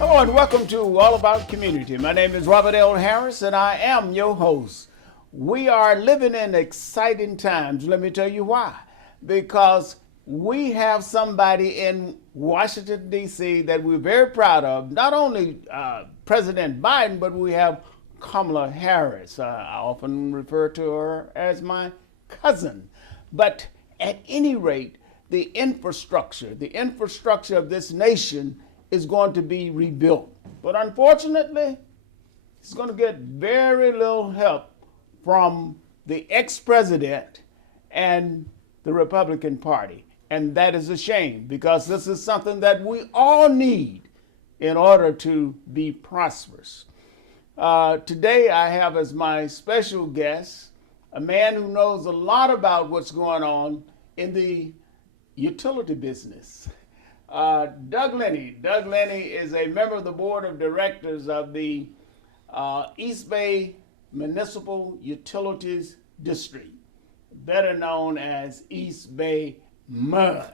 Hello and welcome to All About Community. My name is Robert L. Harris and I am your host. We are living in exciting times. Let me tell you why. Because we have somebody in Washington, D.C. that we're very proud of. Not only President Biden, but we have Kamala Harris. I often refer to her as my cousin. But at any rate, the infrastructure of this nation is going to be rebuilt. But unfortunately, it's going to get very little help from the ex-president and the Republican Party. And that is a shame, because this is something that we all need in order to be prosperous. Today I have as my special guest a man who knows a lot about what's going on in the utility business. Doug Linney. Doug Linney is a member of the board of directors of the East Bay Municipal Utilities District, better known as East Bay MUD.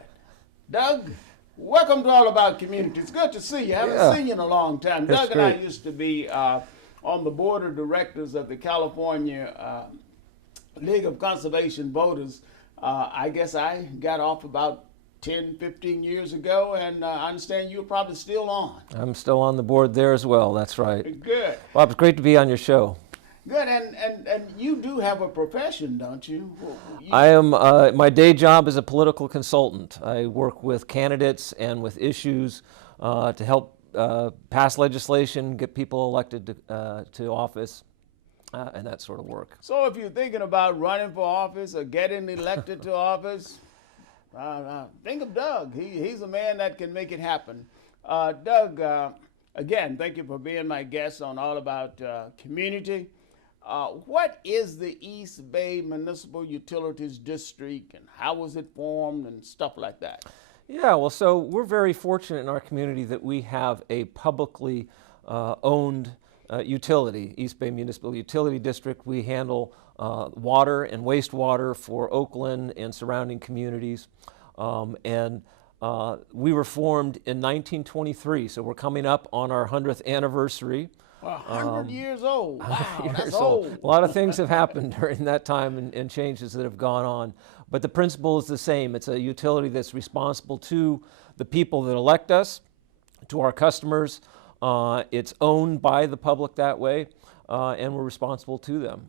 Doug, welcome to All About Community. It's good to see you. I haven't seen you in a long time. That's Doug great. and I used to be on the board of directors of the California League of Conservation Voters. I guess I got off about 10, 15 years ago, and I understand you're probably still on. I'm still on the board there as well, that's right. Good. Well, it's great to be on your show. Good, and you do have a profession, don't you? I am, my day job is a political consultant. I work with candidates and with issues to help pass legislation, get people elected to office, and that sort of work. So if you're thinking about running for office or getting elected to office, think of Doug. He's a man that can make it happen. Doug, again, thank you for being my guest on All About Community. What is the East Bay Municipal Utilities District, and how was it formed and stuff like that? Yeah, well, so we're very fortunate in our community that we have a publicly owned utility, East Bay Municipal Utility District. We handle water and wastewater for Oakland and surrounding communities. We were formed in 1923, so we're coming up on our 100th anniversary. 100 years old. Wow, that's Years old. A lot of things have happened during that time and changes that have gone on. But the principle is the same. It's a utility that's responsible to the people that elect us, to our customers. It's owned by the public that way, and we're responsible to them.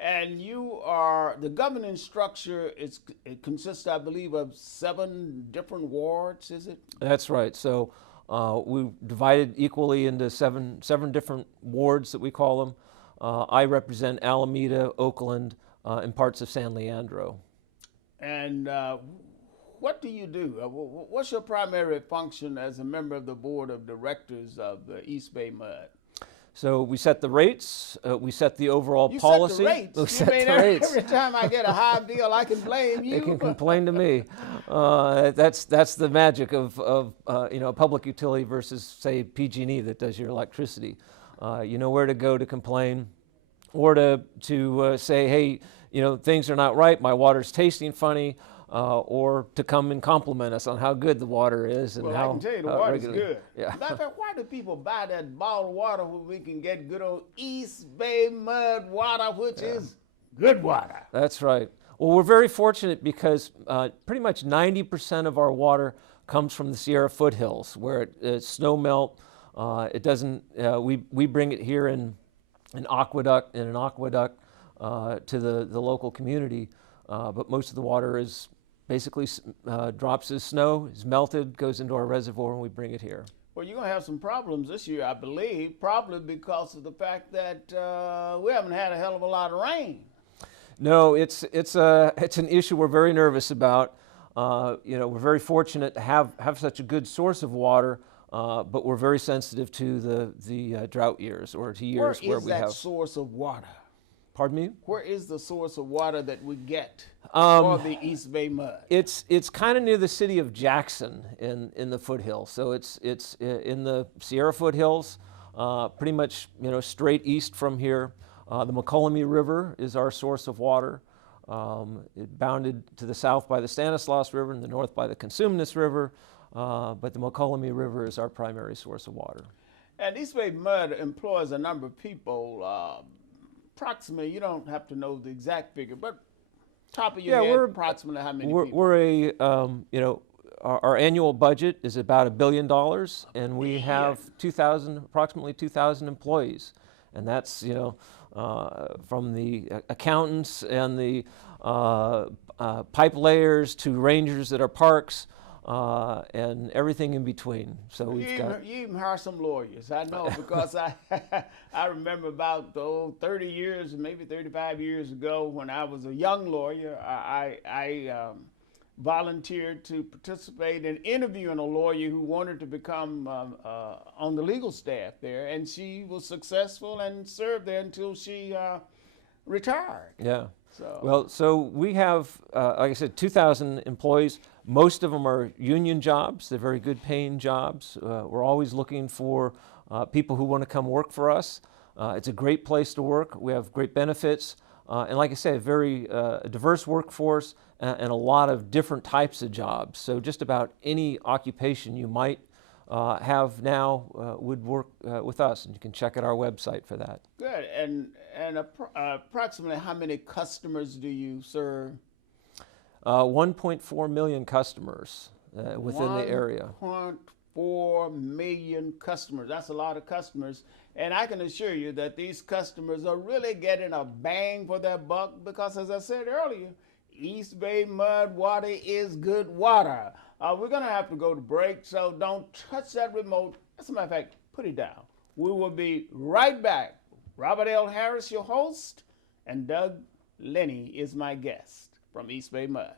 And you are, the governing structure, it consists, I believe, of 7 different wards, is it? That's right. So we divided equally into seven different wards that we call them. I represent Alameda, Oakland, and parts of San Leandro. And what do you do? What's your primary function as a member of the board of directors of the East Bay MUD? So we set the rates, we set the overall policy. You set the rates. Every time I get a high bill, I can blame you. They can complain to me. That's the magic of public utility versus, say, PG&E that does your electricity. You know where to go to complain, or to say, hey, things are not right. My water's tasting funny. Or to come and compliment us on how good the water is and how. I can tell you the water's good. Yeah. Matter of fact, why do people buy that bottled water when we can get good old East Bay MUD water, which is good water? That's right. Well, we're very fortunate because pretty much 90% of our water comes from the Sierra foothills, where it's snow melt. It doesn't. We bring it here in an aqueduct to the local community, but most of the water is basically drops as snow, is melted, goes into our reservoir, and we bring it here. Well, you're going to have some problems this year, I believe, probably because of the fact that we haven't had a hell of a lot of rain. No, it's an issue we're very nervous about. We're very fortunate to have such a good source of water, but we're very sensitive to the drought years, or to years where we have. Where is that source of water? Pardon me? Where is the source of water that we get for the East Bay MUD? It's kind of near the city of Jackson in the foothills. So it's in the Sierra foothills, pretty much straight east from here. The McCollum River is our source of water. It bounded to the south by the Stanislaus River and the north by the Consumnes River. but the Mokelumne River is our primary source of water. And East Bay Mud employs a number of people. Approximately, you don't have to know the exact figure, but top of your head, approximately how many people? We're a, our annual budget is about $1 billion, and we have approximately 2,000 employees. And that's, from the accountants and the pipe layers to rangers at our parks, and everything in between. So you even hire some lawyers. I know because I remember about 30 years, maybe 35 years ago, when I was a young lawyer, I volunteered to participate in interviewing a lawyer who wanted to become on the legal staff there, and she was successful and served there until she retired. Yeah. So. Well, so we have, like I said, 2,000 employees. Most of them are union jobs. They're very good paying jobs. We're always looking for people who want to come work for us. It's a great place to work. We have great benefits. And like I say, a very diverse workforce and a lot of different types of jobs. So just about any occupation you might have now would work with us, and you can check out our website for that. Good. And approximately how many customers do you serve? 1.4 million customers within the area. 1.4 million customers. That's a lot of customers. And I can assure you that these customers are really getting a bang for their buck because, as I said earlier, East Bay Mud water is good water. We're going to have to go to break, so don't touch that remote. As a matter of fact, put it down. We will be right back. Robert L. Harris, your host, and Doug Linney is my guest from East Bay Mud.